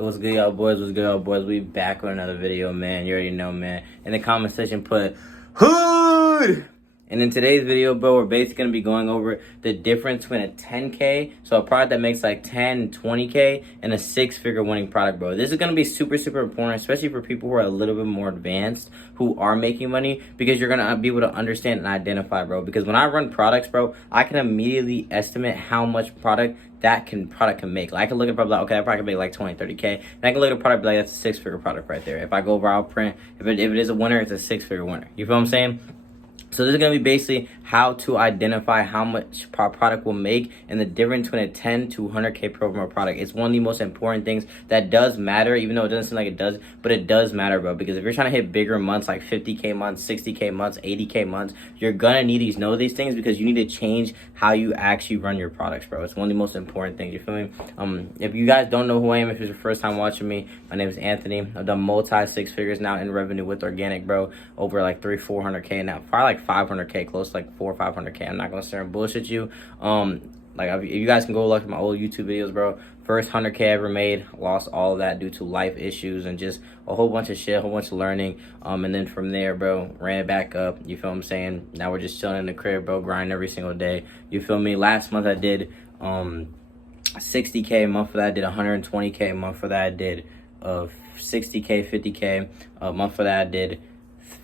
What's good, y'all boys? What's good, y'all boys? We back with another video, man. You already know, man. In the comment section, put hood. And in today's video, bro, we're basically going to be going over the difference between a 10K, so a product that makes like 10, 20K, and a six-figure winning product, bro. This is going to be super, super important, especially for people who are a little bit more advanced, who are making money, because you're going to be able to understand and identify, bro. Because when I run products, bro, I can immediately estimate how much product can make. Like, I can look at a product like, okay, that product can make like 20, 30K. And I can look at a product like, that's a six-figure product right there. If I go viral print, if it is a winner, it's a six-figure winner. You feel what I'm saying? So this is going to be basically how to identify how much product will make and the difference between a 10 to 100K program product. It's one of the most important things that does matter, even though it doesn't seem like it does, but it does matter, bro. Because if you're trying to hit bigger months, like 50K months, 60K months, 80K months, you're going to need know these things because you need to change how you actually run your products, bro. It's one of the most important things, you feel me? If you guys don't know who I am, if it's your first time watching me, my name is Anthony. I've done multi six figures now in revenue with organic, bro, over like 300-400K now, probably like 500K, close to like 400 or 500K. I'm not gonna sit and bullshit you. If you guys can go look at my old YouTube videos, bro. First 100K I ever made, lost all of that due to life issues and just a whole bunch of shit, a whole bunch of learning. And then from there, bro, ran it back up. You feel what I'm saying? Now we're just chilling in the crib, bro, grinding every single day. You feel me? Last month I did 60K. A month for that I did 120K. A month for that I did 60K, 50K. A month for that I did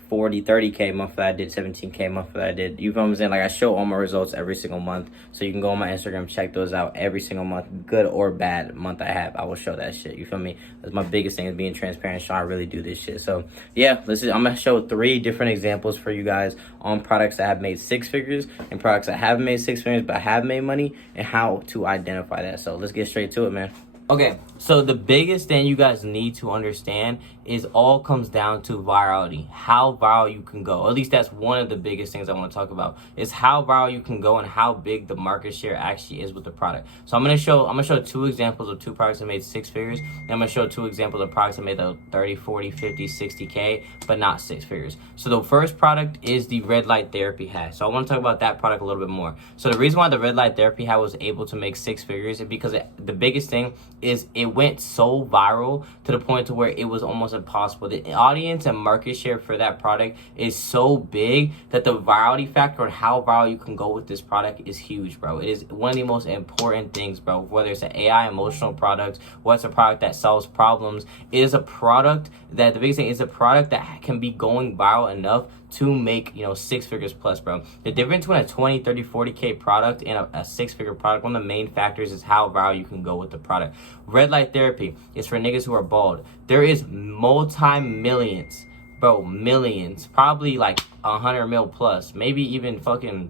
30K. A month for that I did 17K. A month for that I did, you feel what I'm saying? Like, I show all my results every single month, so you can go on my Instagram, check those out every single month, good or bad month I have. I will show that shit. You feel me? That's my biggest thing, is being transparent, so I really do this shit. So yeah, I'm gonna show 3 different examples for you guys on products that have made 6 figures and products that haven't made 6 figures but have made money, and how to identify that. So let's get straight to it, man. Okay, so the biggest thing you guys need to understand is all comes down to virality, how viral you can go. At least that's one of the biggest things I want to talk about, is how viral you can go and how big the market share actually is with the product. So I'm gonna show 2 examples of 2 products that made 6 figures, and I'm gonna show 2 examples of products that made the 30, 40, 50, 60K, but not 6 figures. So the first product is the red light therapy hat. So I want to talk about that product a little bit more. So the reason why the red light therapy hat was able to make 6 figures is because the biggest thing is it went so viral to the point to where it was almost impossible. The audience and market share for that product is so big that the virality factor and how viral you can go with this product is huge, bro. It is one of the most important things, bro. Whether it's an AI emotional product, what's a product that solves problems, it is a product that, the biggest thing is a product that can be going viral enough to make, 6 figures plus, bro. The difference between a 20, 30, 40K product and a 6-figure product, one of the main factors is how viral you can go with the product. Red light therapy is for niggas who are bald. There is multi-millions, bro, millions, probably like 100 mil plus, maybe even fucking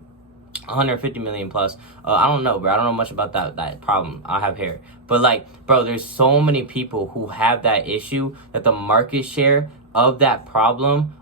150 million plus. I don't know, bro. I don't know much about that problem. I have hair. But like, bro, there's so many people who have that issue that the market share of that problem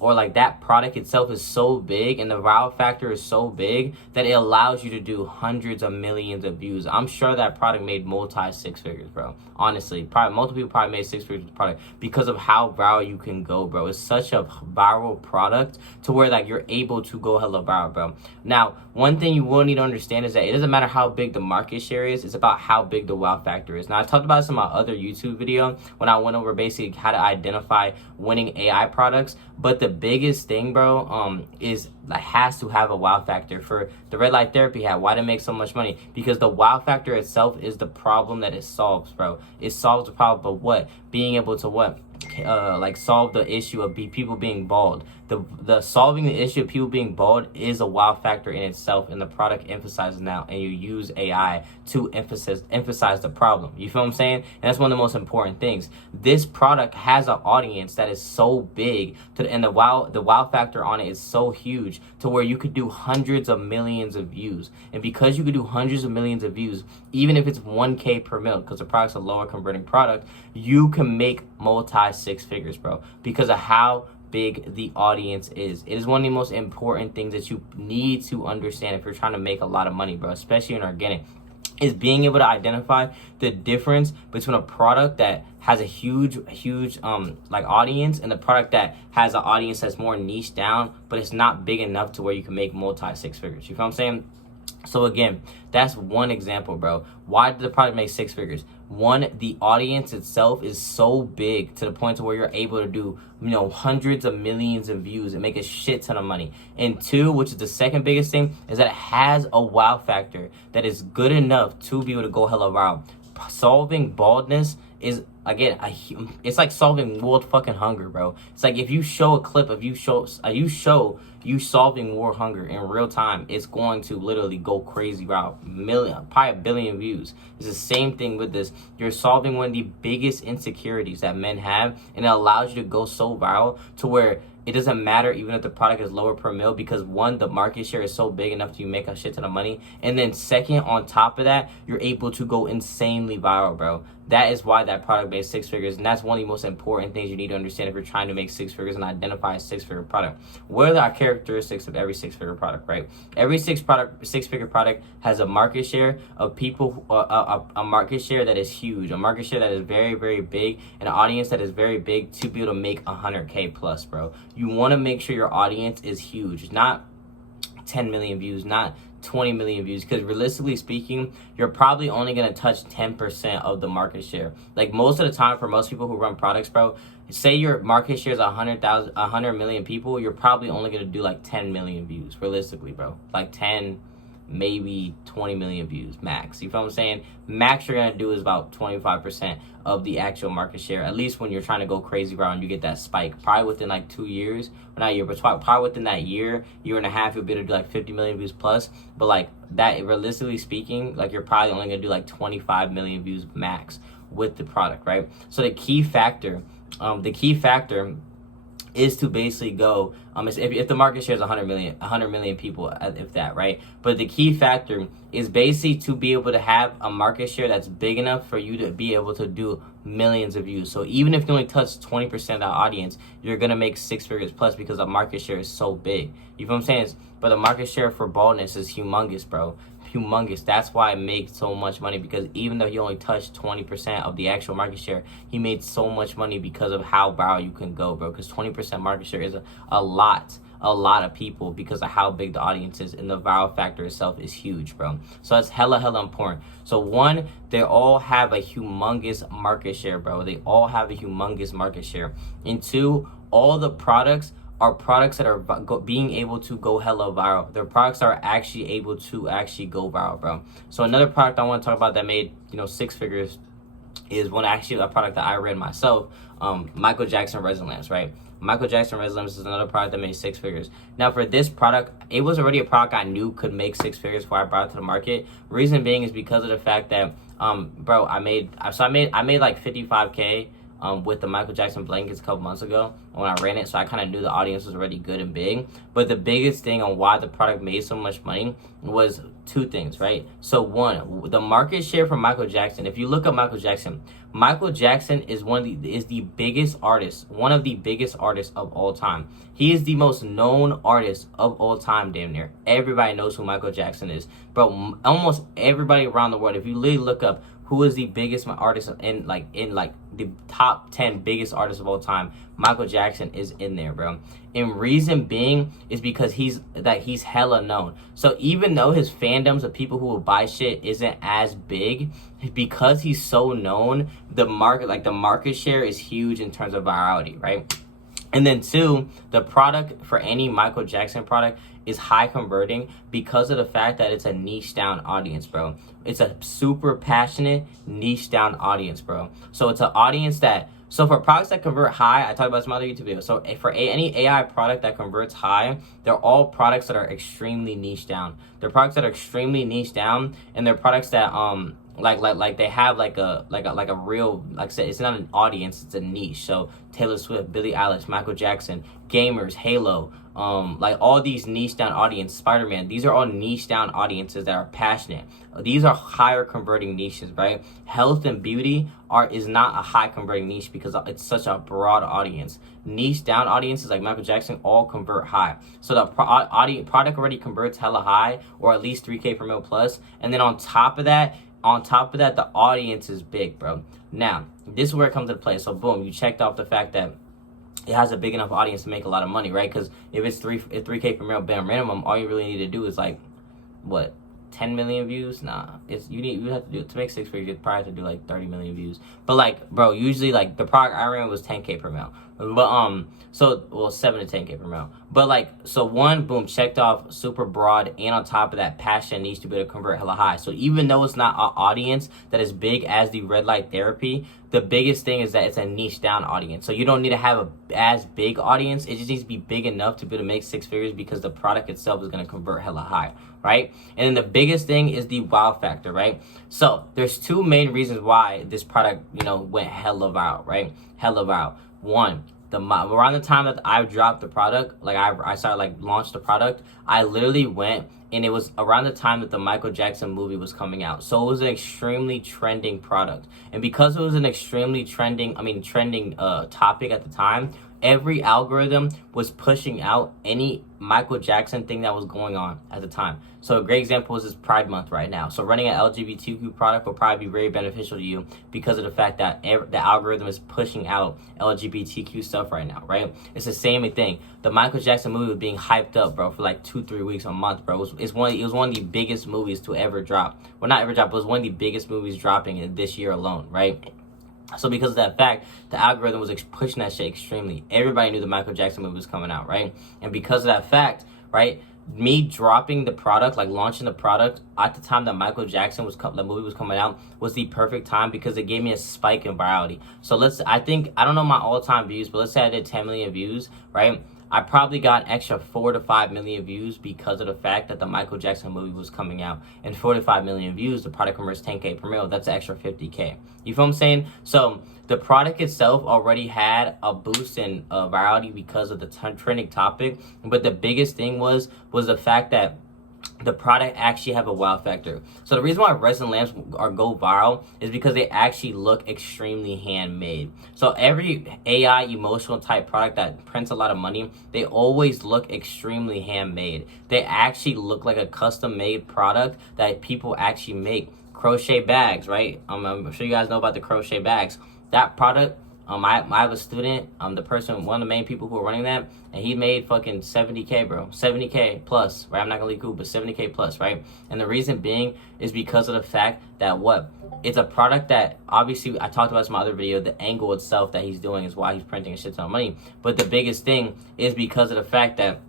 or like that product itself is so big, and the viral factor is so big that it allows you to do hundreds of millions of views. I'm sure that product made multi 6 figures, bro. Honestly, probably multiple people probably made 6 figures with the product because of how viral you can go, bro. It's such a viral product to where like you're able to go hella viral, bro. Now, one thing you will need to understand is that it doesn't matter how big the market share is, it's about how big the wow factor is. Now, I talked about this in my other YouTube video when I went over basically how to identify winning AI products. But the biggest thing, bro, is like has to have a wow factor. For the red light therapy hat, why did it make so much money? Because the wow factor itself is the problem that it solves, bro. It solves the problem, but what? Being able to what? Solve the issue of people being bald. The solving the issue of people being bald is a wow factor in itself, and the product emphasizes now, and you use AI to emphasize the problem. You feel what I'm saying? And that's one of the most important things. This product has an audience that is so big, and the wow factor on it is so huge to where you could do hundreds of millions of views. And because you could do hundreds of millions of views, even if it's 1K per mil, because the product's a lower converting product, you can make multi 6 figures, bro, because of how big the audience is. It is one of the most important things that you need to understand if you're trying to make a lot of money, bro, especially in organic, is being able to identify the difference between a product that has a huge audience and the product that has an audience that's more niche down, but it's not big enough to where you can make multi 6 figures. You feel what I'm saying? So again, that's one example, bro. Why did the product make 6 figures? One, the audience itself is so big to the point to where you're able to do, hundreds of millions of views and make a shit ton of money. And two, which is the second biggest thing, is that it has a wow factor that is good enough to be able to go hella viral. Solving baldness is, again, it's like solving world fucking hunger, bro. It's like if you show a clip of you solving world hunger in real time, it's going to literally go crazy viral. Probably 1 billion views. It's the same thing with this. You're solving one of the biggest insecurities that men have, and it allows you to go so viral to where it doesn't matter even if the product is lower per mil, because one, the market share is so big enough to make a shit ton of money. And then second, on top of that, you're able to go insanely viral, bro. That is why that product made 6 figures. And that's one of the most important things you need to understand if you're trying to make 6 figures and identify a 6-figure product. What are the characteristics of every 6-figure product, right? Every 6-figure product has a market share of people, a market share that is huge, a market share that is very, very big, and an audience that is very big to be able to make 100K plus, bro. You want to make sure your audience is huge, not 10 million views, not 20 million views, because realistically speaking, you're probably only going to touch 10% of the market share. Like most of the time for most people who run products, bro, say your market share is 100 million people, you're probably only going to do like 10 million views, realistically, bro. Like 10, maybe 20 million views max. You feel what I'm saying? Max you're going to do is about 25% of the actual market share, at least when you're trying to go crazy, bro, and you get that spike. Probably within like 2 years, or not a year, but probably within that year and a half, you'll be able to do like 50 million views plus. But like that, realistically speaking, like you're probably only going to do like 25 million views max with the product, right? So the key factor is to basically go, if the market share is 100 million people, if that, right? But the key factor is basically to be able to have a market share that's big enough for you to be able to do millions of views. So even if you only touch 20% of that audience, you're going to make 6 figures plus because the market share is so big. You feel what I'm saying? But the market share for baldness is humongous, bro. Humongous. That's why it makes so much money, because even though he only touched 20% of the actual market share, he made so much money because of how viral you can go, bro. Because 20% market share is a lot of people because of how big the audience is, and the viral factor itself is huge, bro. So that's hella important. So one, they all have a humongous market share, bro. They all have a humongous market share. And two, all the products are products that are being able to go hella viral. Their products are actually able to go viral, bro. So another product I want to talk about that made 6 figures is a product that I read myself, Michael Jackson resin lamps, right? Michael Jackson resin lamps is another product that made 6 figures. Now for this product, it was already a product I knew could make 6 figures before I brought it to the market. Reason being is because of the fact that, bro, I made like 55K with the Michael Jackson blankets a couple months ago when I ran it, so I kind of knew the audience was already good and big. But the biggest thing on why the product made so much money was 2 things, right? So one, the market share for Michael Jackson. If you look at Michael Jackson is one of the biggest artists, one of the biggest artists of all time. He is the most known artist of all time, damn near. Everybody knows who Michael Jackson is, bro. Almost everybody around the world, if you literally look up who is the biggest artist in the top 10 biggest artists of all time, Michael Jackson is in there, bro. And reason being is because he's hella known. So even though his fandoms of people who will buy shit isn't as big, because he's so known, the market share is huge in terms of virality, right? And then two, the product for any Michael Jackson product is high converting because of the fact that it's a niche down audience, bro. It's a super passionate niche down audience, bro. So it's an audience so for products that convert high, I talked about some other YouTube videos. So for any AI product that converts high, they're all products that are extremely niche down. They're products that are extremely niche down, and they're products that like they have like a real, like I said, it's not an audience, it's a niche. So Taylor Swift, Billie Eilish, Michael Jackson, gamers, Halo, like all these niche down audience, Spider-Man, these are all niche down audiences that are passionate. These are higher converting niches, right? Health and beauty is not a high converting niche because it's such a broad audience. Niche down audiences like Michael Jackson all convert high. So the product already converts hella high, or at least 3K per mil plus. And then on top of that, the audience is big, bro. Now, this is where it comes into play. So boom, you checked off the fact that it has a big enough audience to make a lot of money, right? Because if it's 3K per mil bare minimum, all you really need to do is like, what? 10 million views. Nah, you have to do to make 6 figures. You probably have to do like 30 million views. But like, bro, usually like the product I ran was 10K per mil. But so well 7 to 10K per mil. But like, so one, boom, checked off, super broad, and on top of that, passion needs to be able to convert hella high. So even though it's not an audience that is big as the red light therapy, the biggest thing is that it's a niche down audience. So you don't need to have a as big audience. It just needs to be big enough to be able to make 6 figures because the product itself is going to convert hella high, right? And then the biggest thing is the wow factor, right? So there's 2 main reasons why this product, went hella viral, right? Hella viral. One, around the time that I dropped the product, like I started like launched the product, I literally went, and it was around the time that the Michael Jackson movie was coming out. So it was an extremely trending product. And because it was an extremely trending topic at the time, every algorithm was pushing out any Michael Jackson thing that was going on at the time. So a great example is this Pride Month right now. So running an LGBTQ product will probably be very beneficial to you because of the fact that the algorithm is pushing out LGBTQ stuff right now, right? It's the same thing. The Michael Jackson movie was being hyped up, bro, for like 2-3 weeks, a month, bro. It was one of the biggest movies to ever drop. Well, not ever drop, but it was one of the biggest movies dropping in this year alone, right? So because of that fact, the algorithm was pushing that shit extremely. Everybody knew the Michael Jackson movie was coming out, right? And because of that fact, right, me dropping the product, like launching the product at the time that Michael Jackson the movie was coming out, was the perfect time because it gave me a spike in virality. So I don't know my all-time views, but let's say I did 10 million views, right? I probably got extra 4 to 5 million views because of the fact that the Michael Jackson movie was coming out. And 4 to 5 million views, the product converts 10K per mil. That's an extra 50K. You feel what I'm saying? So the product itself already had a boost in virality because of the trending topic. But the biggest thing was the fact that the product actually have a wow factor. So the reason why resin lamps go viral is because they actually look extremely handmade. So every AI emotional type product that prints a lot of money, they always look extremely handmade. They actually look like a custom made product that people actually make. Crochet bags, right? I'm sure you guys know about the crochet bags. That product, I have a student, one of the main people who are running that, and he made fucking 70K, bro. 70K plus, right? I'm not gonna leak who, but 70K plus, right? And the reason being is because of the fact that it's a product that, obviously, I talked about this in my other video, the angle itself that he's doing is why he's printing a shit ton of money. But the biggest thing is because of the fact that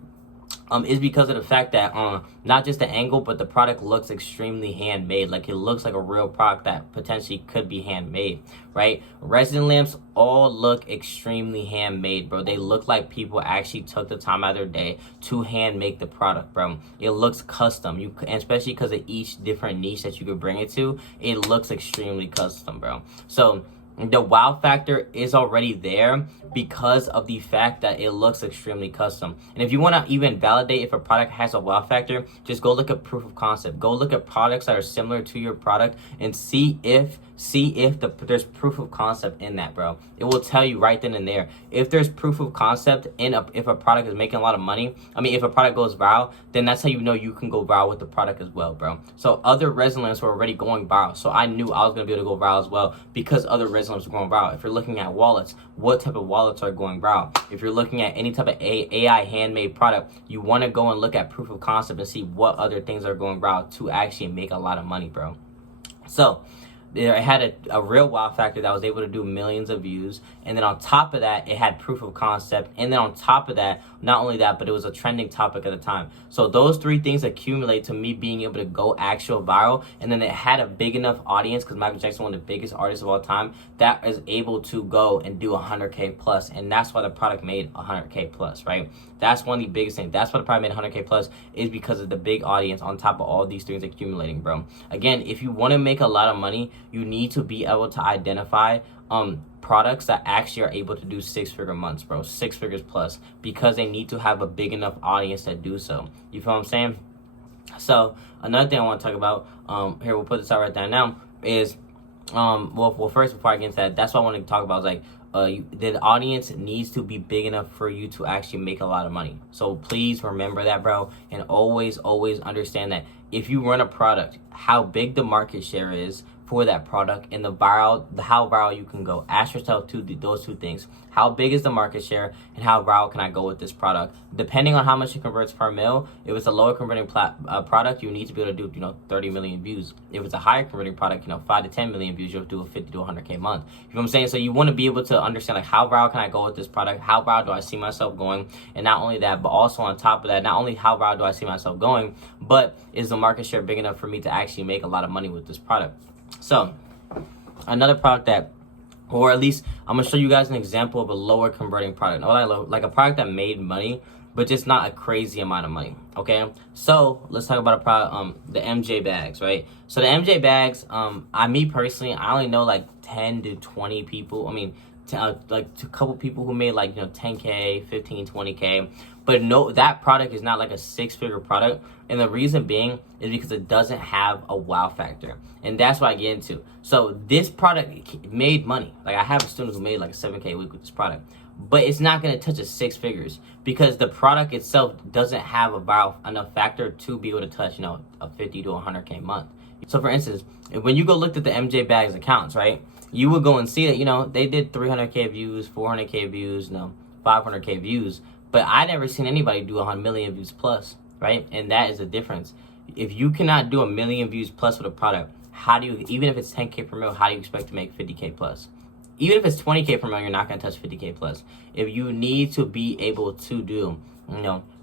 not just the angle, but the product looks extremely handmade. Like it looks like a real product that potentially could be handmade, right? Resin lamps all look extremely handmade, bro. They look like people actually took the time out of their day to hand make the product, bro. It looks custom, and especially because of each different niche that you could bring it to, it looks extremely custom, bro. So the wow factor is already there because of the fact that it looks extremely custom. And if you want to even validate if a product has a wow factor, just go look at proof of concept. Go look at products that are similar to your product and see if there's proof of concept in that, bro. It will tell you right then and there. If there's proof of concept if a product is making a lot of money, if a product goes viral, then that's how you know you can go viral with the product as well, bro. So other resin lamps were already going viral. So I knew I was going to be able to go viral as well because other resin lamps were going viral. If you're looking at wallets, what type of wallets are going viral? If you're looking at any type of AI handmade product, you want to go and look at proof of concept and see what other things are going viral to actually make a lot of money, bro. So it had a real wow factor that was able to do millions of views. And then on top of that, it had proof of concept. And then on top of that, not only that, but it was a trending topic at the time. So those 3 things accumulate to me being able to go actual viral. And then it had a big enough audience, because Michael Jackson is one of the biggest artists of all time, that is able to go and do 100K plus. And that's why the product made 100K plus, right? That's one of the biggest things. That's why the product made 100K plus, is because of the big audience on top of all these things accumulating, bro. Again, if you want to make a lot of money, you need to be able to identify products that actually are able to do 6-figure months, bro. 6 figures plus, because they need to have a big enough audience to do so. You feel what I'm saying? So another thing I want to talk about, here, we'll put this out right there now, is well, first, before I get into that, that's what I want to talk about, is like, the audience needs to be big enough for you to actually make a lot of money. So please remember that, bro, and always understand that if you run a product, how big the market share is for that product and how viral you can go. Ask yourself those two things. How big is the market share and how viral can I go with this product? Depending on how much it converts per mil, if it's a lower converting product, you need to be able to do, 30 million views. If it's a higher converting product, 5 to 10 million views, you'll do a 50 to 100K month. You know what I'm saying? So you want to be able to understand like how viral can I go with this product? How viral do I see myself going? And not only that, but also on top of that, not only how viral do I see myself going, but is the market share big enough for me to actually make a lot of money with this product? So another product or at least I'm gonna show you guys an example of a lower converting product, like a product that made money, but just not a crazy amount of money. Okay, so let's talk about a product, the MJ bags, right? So the MJ bags, me personally, I only know like 10 to 20 people. I mean, like a couple people who made like 10K, 15, 20K. But no, that product is not like a 6-figure product. And the reason being is because it doesn't have a wow factor. And that's what I get into. So this product made money. Like I have a student who made like a 7K a week with this product. But it's not going to touch a 6 figures because the product itself doesn't have a viral enough factor to be able to touch, a 50 to 100K month. So for instance, when you go look at the MJ Bags accounts, right, you would go and see that, they did 300K views, 400K views, 500K views. But I never seen anybody do 100 million views plus, right? And that is the difference. If you cannot do 1 million views plus with a product, how do you, even if it's 10K per mil, how do you expect to make 50K plus? Even if it's 20K per mil, you're not going to touch 50K plus. If you need to be able to do,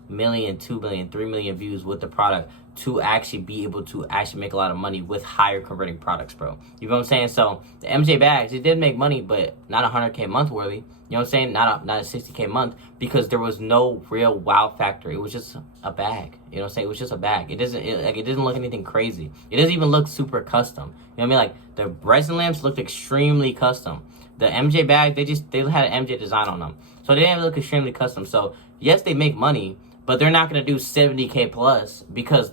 million, 2 million, 3 million views with the product to actually be able to actually make a lot of money with higher converting products, bro. You know what I'm saying? So the MJ Bags, it did make money, but not 100K month worthy. You know what I'm saying? Not a 60K month because there was no real wow factor. It was just a bag. You know what I'm saying? It was just a bag. It didn't look anything crazy. It doesn't even look super custom. You know what I mean? Like the resin lamps looked extremely custom. The MJ bag, they had an MJ design on them. So they didn't look extremely custom. So yes, they make money, but they're not going to do 70K plus because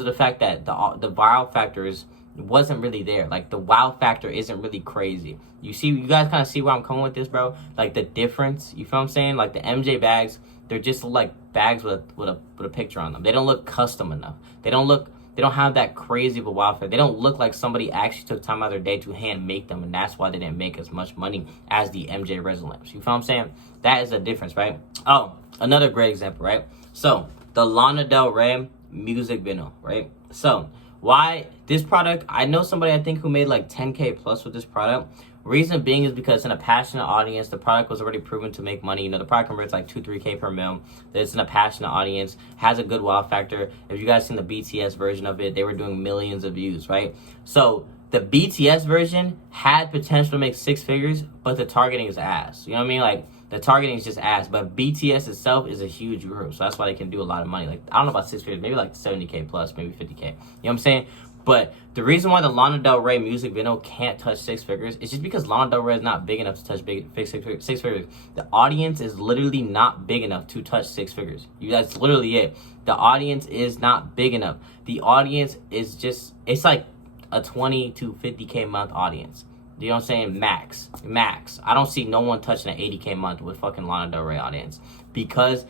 of the fact that the viral factors wasn't really there. Like the wow factor isn't really crazy. You guys kind of see where I'm coming with this, bro? Like the difference, you feel what I'm saying? Like the MJ bags, they're just like bags with a picture on them. They don't look custom enough. They don't have that crazy of a wow factor. They don't look like somebody actually took time out of their day to hand make them, and that's why they didn't make as much money as the MJ resin lamps. You feel what I'm saying? That is the difference, right? Oh, another great example, right? So the Lana Del Rey music video, right? So why this product, I know somebody I think who made like 10K plus with this product. Reason being is because in a passionate audience, the product was already proven to make money. The product converts like 2-3K per mil. It's in a passionate audience, has a good wow factor. If you guys seen the BTS version of it, they were doing millions of views, right? So the BTS version had potential to make 6 figures, but the targeting is ass. You know what I mean? Like the targeting is just ass, but BTS itself is a huge group, so that's why they can do a lot of money. Like I don't know about 6 figures, maybe like 70K plus, maybe 50K. You know what I'm saying? But the reason why the Lana Del Rey music video can't touch 6 figures is just because Lana Del Rey is not big enough to touch 6 figures. The audience is literally not big enough to touch 6 figures. That's literally it. The audience is not big enough. The audience is just, it's like a 20 to 50K month audience. You know what I'm saying? Max. I don't see no one touching an 80K month with fucking Lana Del Rey audience because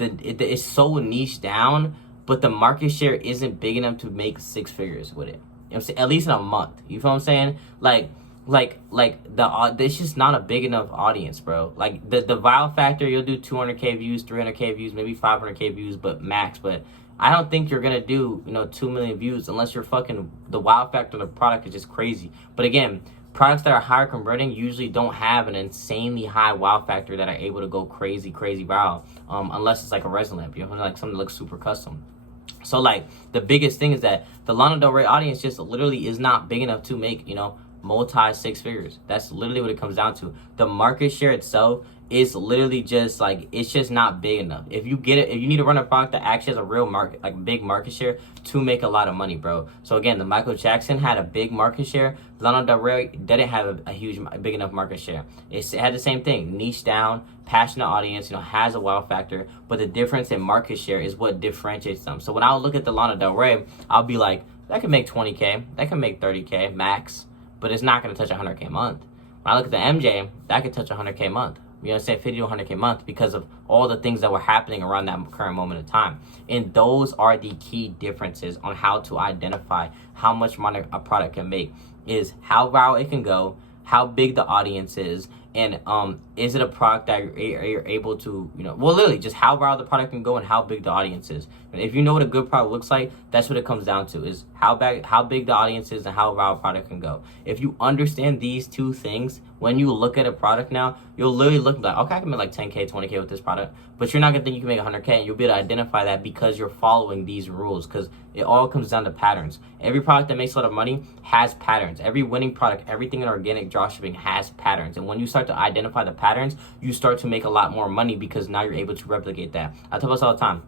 it's so niche down, but the market share isn't big enough to make 6 figures with it. You know what I'm saying? At least in a month. You feel what I'm saying? Like it's just not a big enough audience, bro. Like the viral factor, you'll do 200K views, 300K views, maybe 500K views, but max. But I don't think you're gonna do 2 million views unless you're fucking the wow factor of the product is just crazy. But again, products that are higher converting usually don't have an insanely high wow factor that are able to go crazy viral, unless it's like a resin lamp, like something that looks super custom. So like the biggest thing is that the Lana Del Rey audience just literally is not big enough to make multi 6 figures. That's literally what it comes down to. The market share itself is literally just like, it's just not big enough. If you need to run a product that actually has a real market, like big market share to make a lot of money, bro. So again, the Michael Jackson had a big market share. Lana Del Rey didn't have a big enough market share. It had the same thing, niche down, passionate audience, has a wow factor, but the difference in market share is what differentiates them. So when I look at the Lana Del Rey, I'll be like, that could make 20K, that could make 30K max, but it's not going to touch 100K a month. When I look at the MJ, that could touch 100K a month. You know what I'm saying? 50 to 100K a month because of all the things that were happening around that current moment of time. And those are the key differences on how to identify how much money a product can make. is how viral it can go, how big the audience is it a product that you're able to, well, literally just how viral the product can go and how big the audience is. And if you know what a good product looks like, that's what it comes down to, is how big the audience is and how viral a product can go. If you understand these two things, when you look at a product now, you'll literally look like, okay, I can make like 10K, 20K with this product, but you're not gonna think you can make 100K, and you'll be able to identify that because you're following these rules, because it all comes down to patterns. Every product that makes a lot of money has patterns. Every winning product, everything in organic dropshipping has patterns. And when you start to identify the patterns, you start to make a lot more money, because now you're able to replicate that. I tell us all the time,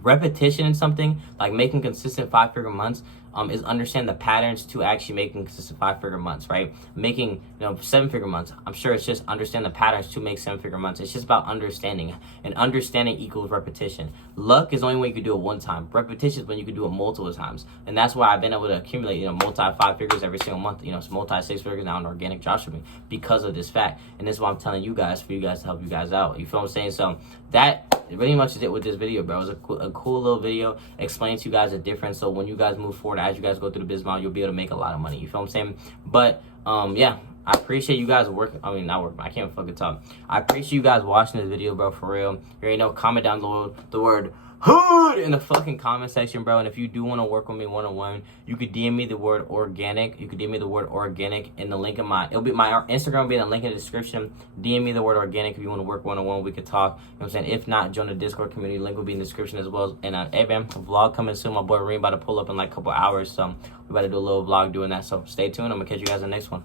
repetition in something, like making consistent 5-figure months, is understand the patterns to actually making consistent 5-figure months, right? Making 7-figure months, I'm sure it's just understand the patterns to make 7-figure months. It's just about understanding, and understanding equals repetition. Luck is only when you can do it one time. Repetition is when you can do it multiple times, and that's why I've been able to accumulate multi 5 figures every single month. It's multi 6 figures now in organic dropshipping because of this fact, and this is why I'm telling you guys, for you guys to help you guys out. You feel what I'm saying? So that really much is it with this video, bro. It was a cool little video explaining to you guys the difference, so when you guys move forward, as you guys go through the business model, you'll be able to make a lot of money. You feel what I'm saying? But yeah, I appreciate you guys working. I mean, not working. I can't fucking talk. I appreciate you guys watching this video, bro. For real. You already know. Comment down below the word hood in the fucking comment section, bro. And if you do want to work with me one-on-one, you could DM me the word organic. You could DM me the word organic in the link in my Instagram will be in the link in the description. DM me the word organic if you want to work one-on-one. We could talk. You know what I'm saying? If not, join the Discord community. Link will be in the description as well. And hey, man, a vlog coming soon. My boy Reem about to pull up in like a couple hours, so we about to do a little vlog doing that. So stay tuned. I'm gonna catch you guys in the next one.